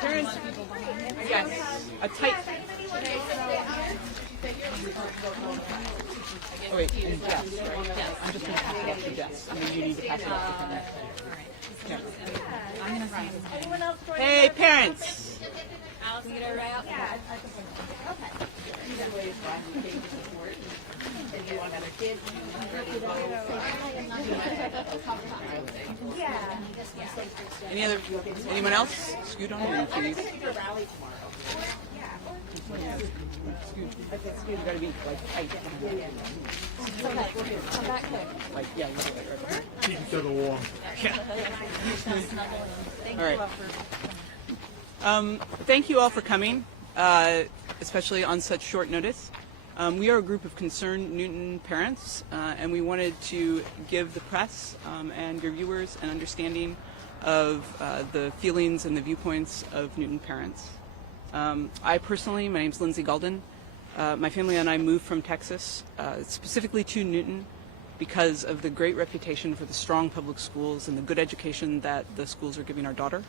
Parents, yes, a tight. Oh wait, and Jess, right? Yes. I'm just going to pass it off to Jess. And then you need to pass it off to Kenneth. Yeah. I'm going to sign. Hey, parents! Allison, get her right out? Yeah. Anyone else? Scoot on in, please. Scoot. You gotta be like tight. Come back quick. Like, yeah, you do it right. Keep each other warm. All right. Thank you all for coming, especially on such short notice. We are a group of concerned Newton parents, and we wanted to give the press and your viewers an understanding of the feelings and the viewpoints of Newton parents. I personally, my name's Lindsay Galden. My family and I moved from Texas, specifically to Newton, because of the great reputation for the strong public schools and the good education that the schools are giving our daughter.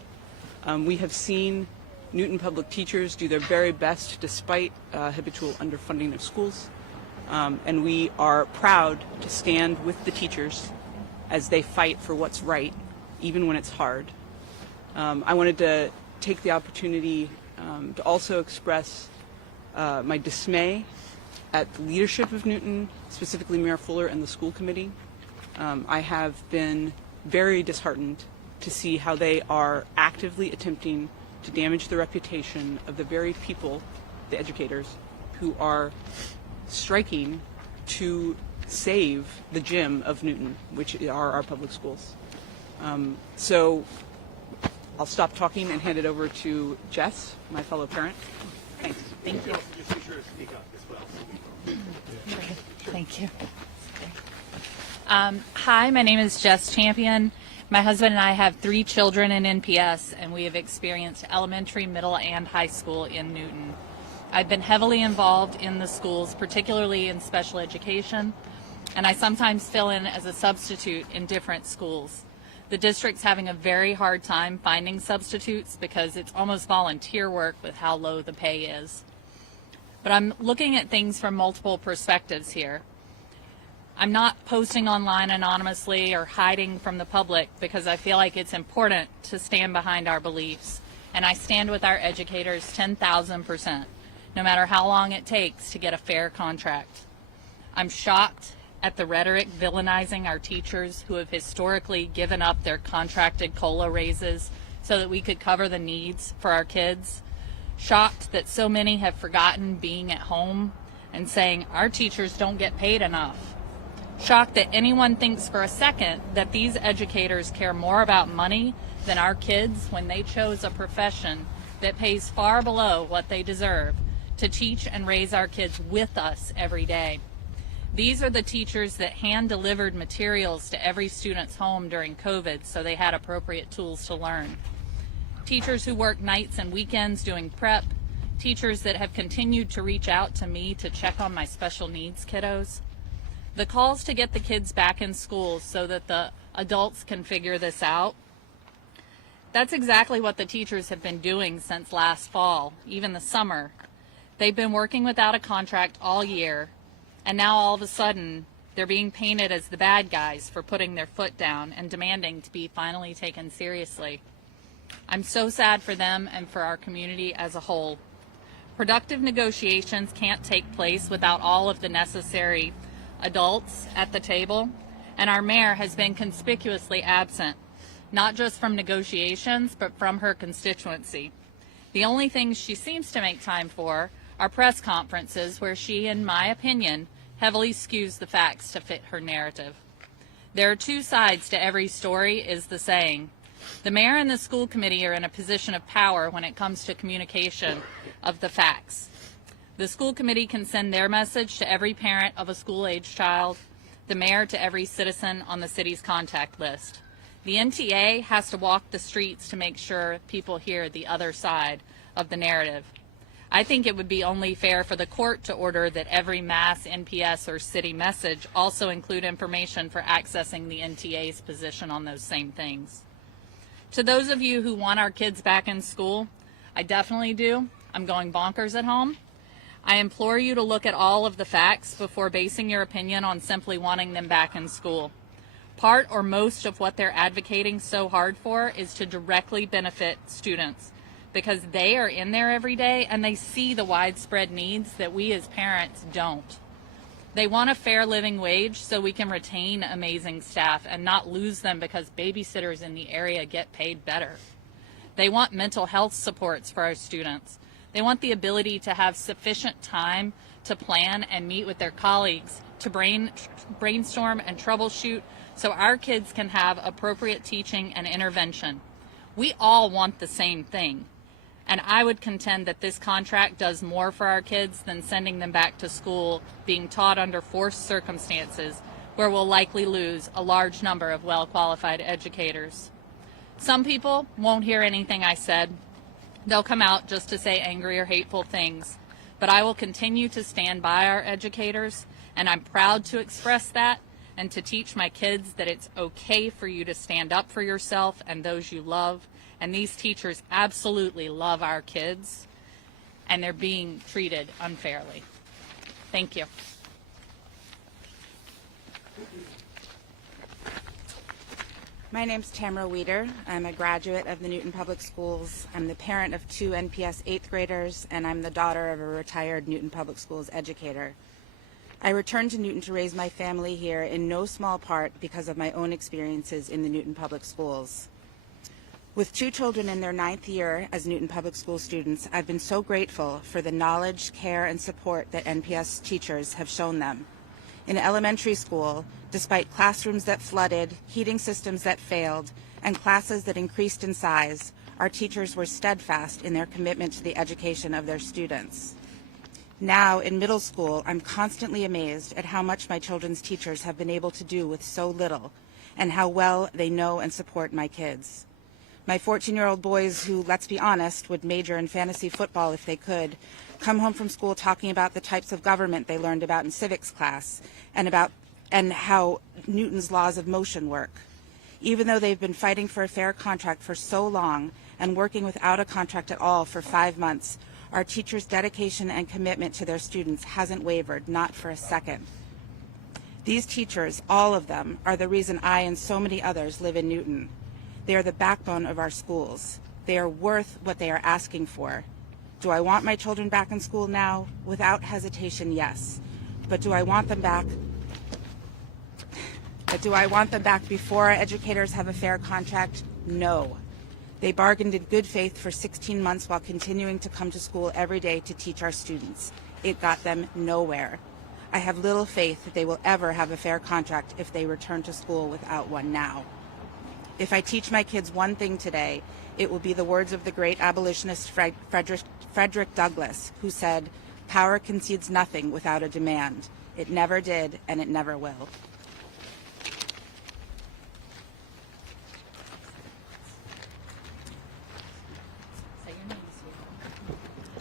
We have seen Newton public teachers do their very best despite habitual underfunding of schools, and we are proud to stand with the teachers as they fight for what's right, even when it's hard. I wanted to take the opportunity to also express my dismay at the leadership of Newton, specifically Mayor Fuller and the school committee. I have been very disheartened to see how they are actively attempting to damage the reputation of the very people, the educators, who are striking to save the gem of Newton, which are our public schools. So I'll stop talking and hand it over to Jess, my fellow parent. Thanks. Thank you. Just be sure to speak up as well. Thank you. Hi, my name is Jess Champion. My husband and I have 3 children in NPS, and we have experienced elementary, middle, and high school in Newton. I've been heavily involved in the schools, particularly in special education, and I sometimes fill in as a substitute in different schools. The district's having a very hard time finding substitutes because it's almost volunteer work with how low the pay is. But I'm looking at things from multiple perspectives here. I'm not posting online anonymously or hiding from the public because I feel like it's important to stand behind our beliefs, and I stand with our educators 10,000%, no matter how long it takes to get a fair contract. I'm shocked at the rhetoric villainizing our teachers who have historically given up their contracted COLA raises so that we could cover the needs for our kids. Shocked that so many have forgotten being at home and saying our teachers don't get paid enough. Shocked that anyone thinks for a second that these educators care more about money than our kids when they chose a profession that pays far below what they deserve to teach and raise our kids with us every day. These are the teachers that hand-delivered materials to every student's home during COVID so they had appropriate tools to learn. Teachers who work nights and weekends doing prep, teachers that have continued to reach out to me to check on my special needs kiddos. The calls to get the kids back in school so that the adults can figure this out, that's exactly what the teachers have been doing since last fall, even the summer. They've been working without a contract all year, and now all of a sudden they're being painted as the bad guys for putting their foot down and demanding to be finally taken seriously. I'm so sad for them and for our community as a whole. Productive negotiations can't take place without all of the necessary adults at the table, and our mayor has been conspicuously absent, not just from negotiations, but from her constituency. The only things she seems to make time for are press conferences where she, in my opinion, heavily skews the facts to fit her narrative. There are 2 sides to every story, is the saying. The mayor and the school committee are in a position of power when it comes to communication of the facts. The school committee can send their message to every parent of a school-age child, the mayor to every citizen on the city's contact list. The NTA has to walk the streets to make sure people hear the other side of the narrative. I think it would be only fair for the court to order that every mass NPS or city message also include information for accessing the NTA's position on those same things. To those of you who want our kids back in school, I definitely do. I'm going bonkers at home. I implore you to look at all of the facts before basing your opinion on simply wanting them back in school. Part or most of what they're advocating so hard for is to directly benefit students because they are in there every day and they see the widespread needs that we as parents don't. They want a fair living wage so we can retain amazing staff and not lose them because babysitters in the area get paid better. They want mental health supports for our students. They want the ability to have sufficient time to plan and meet with their colleagues, to brainstorm and troubleshoot so our kids can have appropriate teaching and intervention. We all want the same thing. And I would contend that this contract does more for our kids than sending them back to school being taught under forced circumstances where we'll likely lose a large number of well-qualified educators. Some people won't hear anything I said. They'll come out just to say angry or hateful things. But I will continue to stand by our educators, and I'm proud to express that and to teach my kids that it's okay for you to stand up for yourself and those you love. And these teachers absolutely love our kids, and they're being treated unfairly. Thank you. My name's Tamara Weeder. I'm a graduate of the Newton Public Schools. I'm the parent of 2 NPS 8th graders, and I'm the daughter of a retired Newton Public Schools educator. I returned to Newton to raise my family here in no small part because of my own experiences in the Newton Public Schools. With 2 children in their 9th year as Newton Public School students, I've been so grateful for the knowledge, care, and support that NPS teachers have shown them. In elementary school, despite classrooms that flooded, heating systems that failed, and classes that increased in size, our teachers were steadfast in their commitment to the education of their students. Now, in middle school, I'm constantly amazed at how much my children's teachers have been able to do with so little, and how well they know and support my kids. My 14-year-old boys who, let's be honest, would major in fantasy football if they could, come home from school talking about the types of government they learned about in civics class and how Newton's laws of motion work. Even though they've been fighting for a fair contract for so long and working without a contract at all for 5 months, our teachers' dedication and commitment to their students hasn't wavered, not for a second. These teachers, all of them, are the reason I and so many others live in Newton. They are the backbone of our schools. They are worth what they are asking for. Do I want my children back in school now? Without hesitation, yes. But do I want them back? Before our educators have a fair contract? No. They bargained in good faith for 16 months while continuing to come to school every day to teach our students. It got them nowhere. I have little faith that they will ever have a fair contract if they return to school without one now. If I teach my kids one thing today, it will be the words of the great abolitionist Frederick Douglass, who said, "Power concedes nothing without a demand. It never did, and it never will."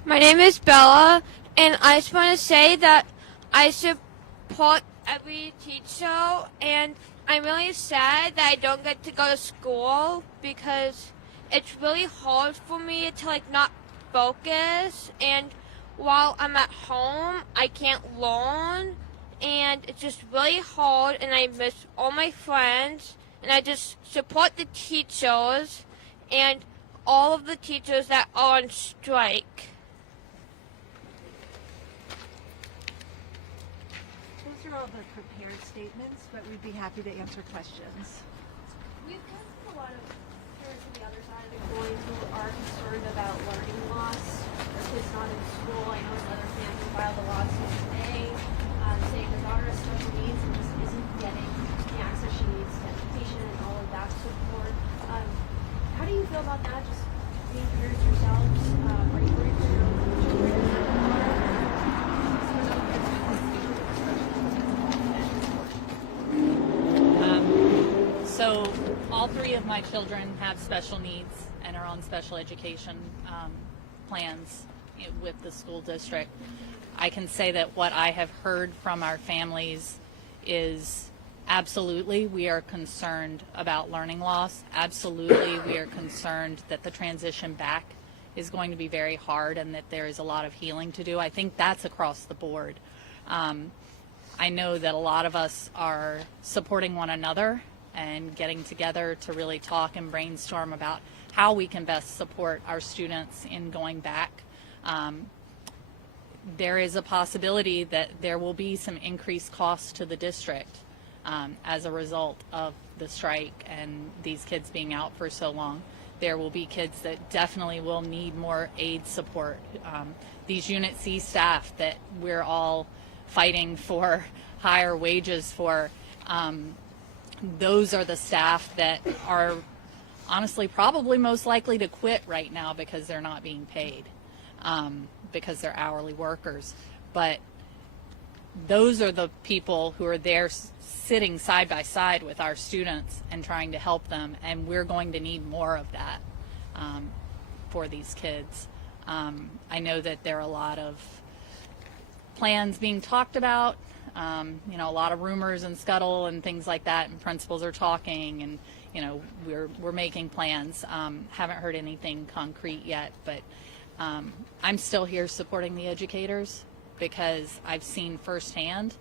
My name is Bella, and I just want to say that I support every teacher, and I'm really sad that I don't get to go to school because it's really hard for me to not focus, and while I'm at home I can't learn, and it's just really hard, and I miss all my friends, and I just support the teachers and all of the teachers that are on strike. Those are all the prepared statements, but we'd be happy to answer questions. We've got a lot of parents on the other side of the coin who are concerned about learning loss. Their kids not in school. I know another family filed a lawsuit today saying their daughter has special needs and just isn't getting the access she needs to education and all of that support. How do you feel about that? Just being parents yourselves, are you worried for your own children? So all 3 of my children have special needs and are on special education plans with the school district. I can say that what I have heard from our families is absolutely we are concerned about learning loss. Absolutely we are concerned that the transition back is going to be very hard and that there is a lot of healing to do. I think that's across the board. I know that a lot of us are supporting one another and getting together to really talk and brainstorm about how we can best support our students in going back. There is a possibility that there will be some increased costs to the district as a result of the strike and these kids being out for so long. There will be kids that definitely will need more aid support. These Unit C staff that we're all fighting for higher wages for, those are the staff that are honestly probably most likely to quit right now because they're not being paid, because they're hourly workers. But those are the people who are there sitting side by side with our students and trying to help them, and we're going to need more of that for these kids. I know that there are a lot of plans being talked about, you know, a lot of rumors and scuttle and things like that, and principals are talking, and you know, we're making plans. Haven't heard anything concrete yet, but I'm still here supporting the educators because I've seen firsthand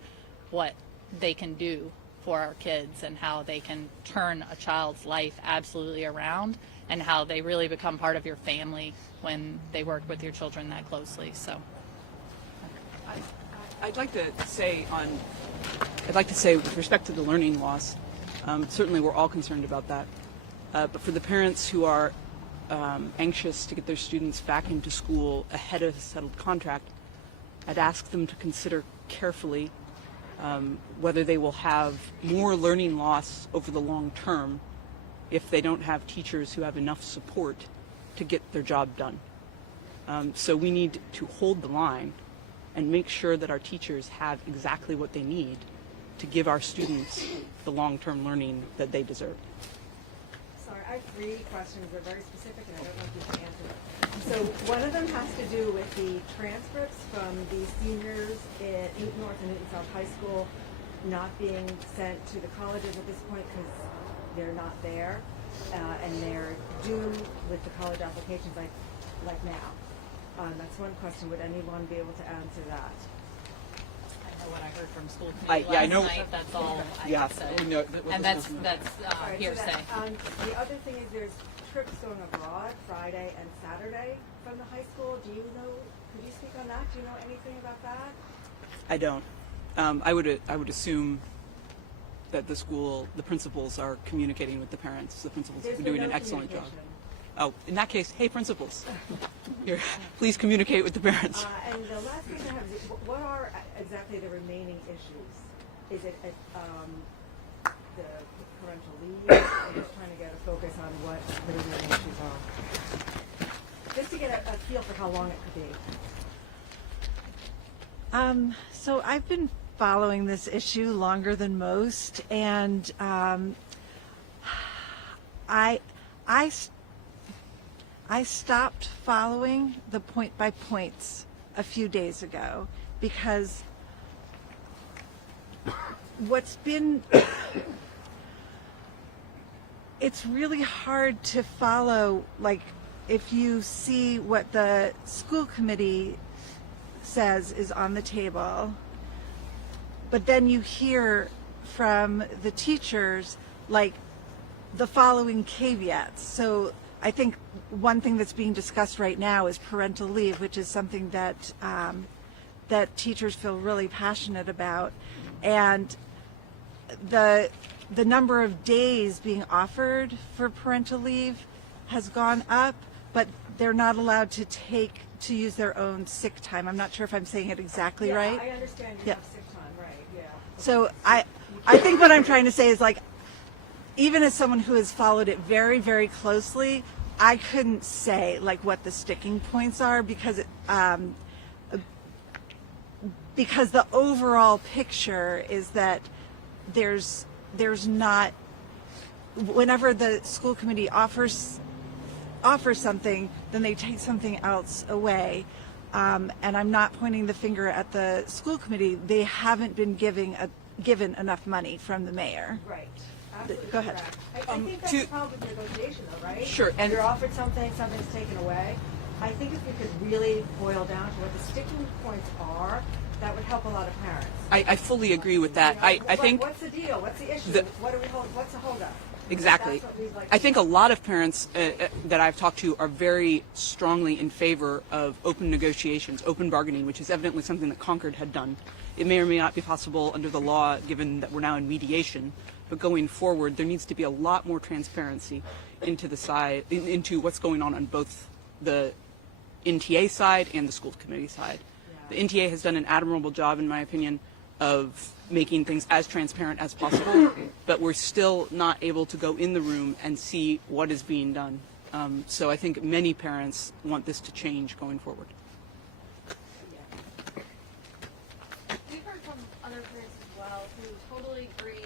what they can do for our kids and how they can turn a child's life absolutely around, and how they really become part of your family when they work with your children that closely. So I'd like to say with respect to the learning loss, certainly we're all concerned about that. But for the parents who are anxious to get their students back into school ahead of a settled contract, I'd ask them to consider carefully whether they will have more learning loss over the long term if they don't have teachers who have enough support to get their job done. So we need to hold the line and make sure that our teachers have exactly what they need to give our students the long-term learning that they deserve. Sorry, I have 3 questions. They're very specific, and I don't know if you can answer them. So one of them has to do with the transcripts from the seniors at Newton North and Newton South High School not being sent to the colleges at this point because they're not there, and they're due with the college applications like now. That's one question. Would anyone be able to answer that? I know what I heard from school committee I last know. night. That's all I Yeah, can say. we know And that's All right, so hearsay. the other thing is there's trips going abroad Friday and Saturday from the high school. Do you know? Could you speak on that? Do you know anything about that? I don't. I would assume that the principals are communicating with the parents. The principals There's are been doing no an excellent job. communication. Oh, in that case, hey principals, here, please communicate with the parents. And the last question I have is, what are exactly the remaining issues? Is it the parental leave? I'm just trying to get a focus on what the remaining issues are. Just to get a feel for how long it could be. So I've been following this issue longer than most, and I stopped following the point by points a few days ago because it's really hard to follow, like, if you see what the school committee says is on the table, but then you hear from the teachers, like, the following caveats. So I think one thing that's being discussed right now is parental leave, which is something that that teachers feel really passionate about, and the number of days being offered for parental leave has gone up, but they're not allowed to use their own sick time. I'm not sure if I'm saying it exactly right. I understand you Yeah. have sick time, right? Yeah. So I think what I'm trying to say is, like, even as someone who has followed it very, very closely, I couldn't say, like, what the sticking points are because the overall picture is that there's not, whenever the school committee offers something, then they take something else away. And I'm not pointing the finger at the school committee. They haven't been given enough money from the mayor. Right. Absolutely Go ahead. correct. I think that's the problem with negotiation, though, right? Sure, and- you're offered something, something's taken away. I think if we could really boil down to what the sticking points are, that would help a lot of parents. I fully agree with that. You know, I think what's the deal? What's the issue? What's the holdup? exactly. That's what we'd like I to think a lot of parents that I've talked to are very strongly in favor of open negotiations, open bargaining, which is evidently something that Concord had done. It may or may not be possible under the law, given that we're now in mediation. But going forward, there needs to be a lot more transparency into what's going on both the NTA side and the school committee side. The NTA has done an admirable job, in my opinion, of making things as transparent as possible, but we're still not able to go in the room and see what is being done. So I think many parents want this to change going forward. We've heard from other parents as well who totally agree.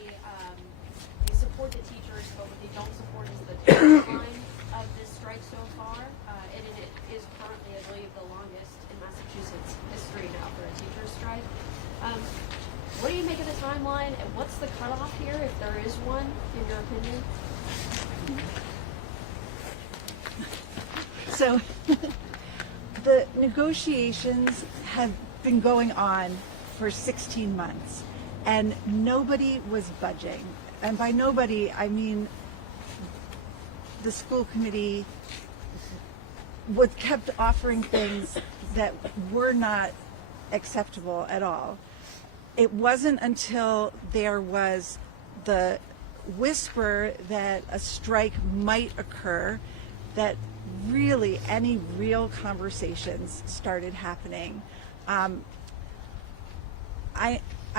They support the teachers, but what they don't support is the timeline of this strike so far. And it is currently, I believe, the longest in Massachusetts history now for a teacher's strike. What do you make of the timeline, and what's the cutoff here, if there is one, in your opinion? So the negotiations have been going on for 16 months, and nobody was budging. And by nobody, I mean the school committee kept offering things that were not acceptable at all. It wasn't until there was the whisper that a strike might occur that really any real conversations started happening. I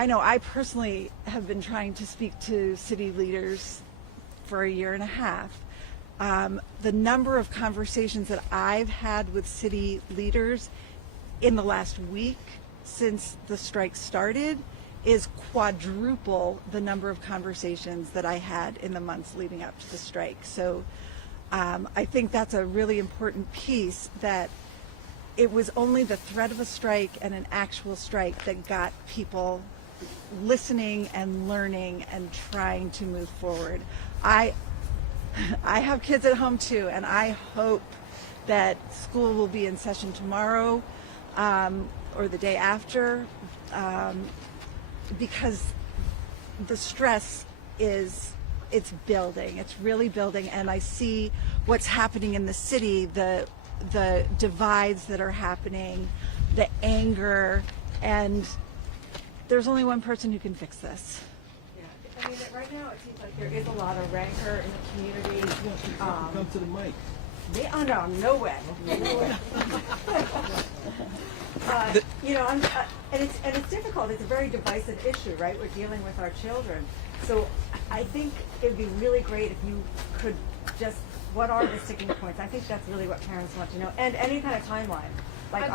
know I personally have been trying to speak to city leaders for a year and a half. The number of conversations that I've had with city leaders in the last week since the strike started is quadruple the number of conversations that I had in the months leading up to the strike. So I think that's a really important piece, that it was only the threat of a strike and an actual strike that got people listening and learning and trying to move forward. I have kids at home too, and I hope that school will be in session tomorrow or the day after, because the stress it's building. It's really building, and I see what's happening in the city, the divides that are happening, the anger, and there's only one person who can fix this. Yeah, I mean, right now it seems like there is a lot of rancor in the community. Come to the mic. Oh no, no way. No way. You know, and it's difficult. It's a very divisive issue, right? We're dealing with our children, so I think it'd be really great if you could just, what are the sticking points? I think that's really what parents want to know, and any kind of timeline. Like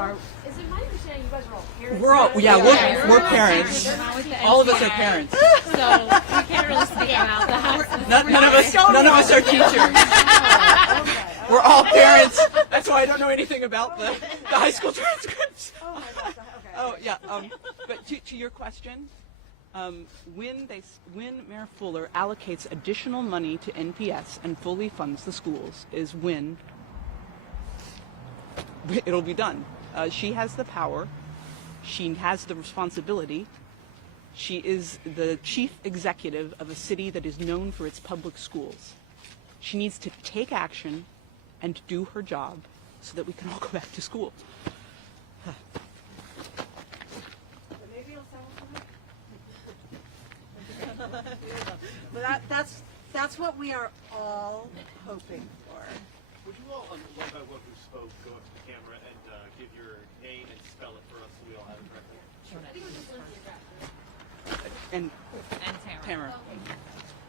Is it my understanding you guys are all parents? We're all, now? yeah, we're parents. They're not with the All of us NCAA, are parents. So we can't really speak about that. None of us are teachers. We're all parents. That's why I don't know anything about the high school transcripts. Oh my gosh. Okay. Oh yeah. But to your question, when Mayor Fuller allocates additional money to NPS and fully funds the schools, is when it'll be done. She has the power. She has the responsibility. She is the chief executive of a city that is known for its public schools. She needs to take action and do her job so that we can all go back to school. Maybe you'll sell But that's what we are all hoping for. Would you all, one by one who spoke, go up to the camera and give your name and spell it for us so we all have it correctly? I think it was just Lindsay Jackson. And And Tamara.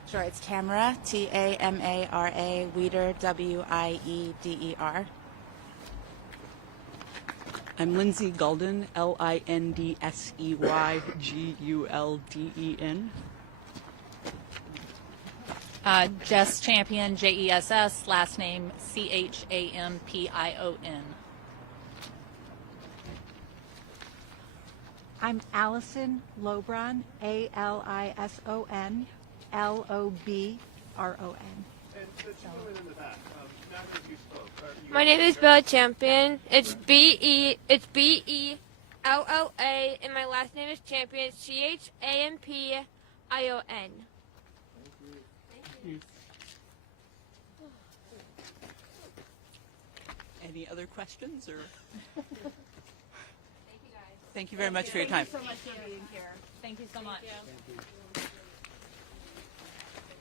Sure, it's Tamara, Tamara Wieder, Wieder. I'm Lindsay Gulden, LindseyGulden. Jess Champion, JESS, last name CHAMPION. I'm Allison Lobron, ALISON LOBRON. And And the gentleman in the back, now that you spoke, My name is Bella Champion. It's B-E-L-L-A, and my last name is Champion, C-H-A-M-P-I-O-N. Any other questions or? Thank you guys. Thank you very much for your time. so much for being here. Thank you so much.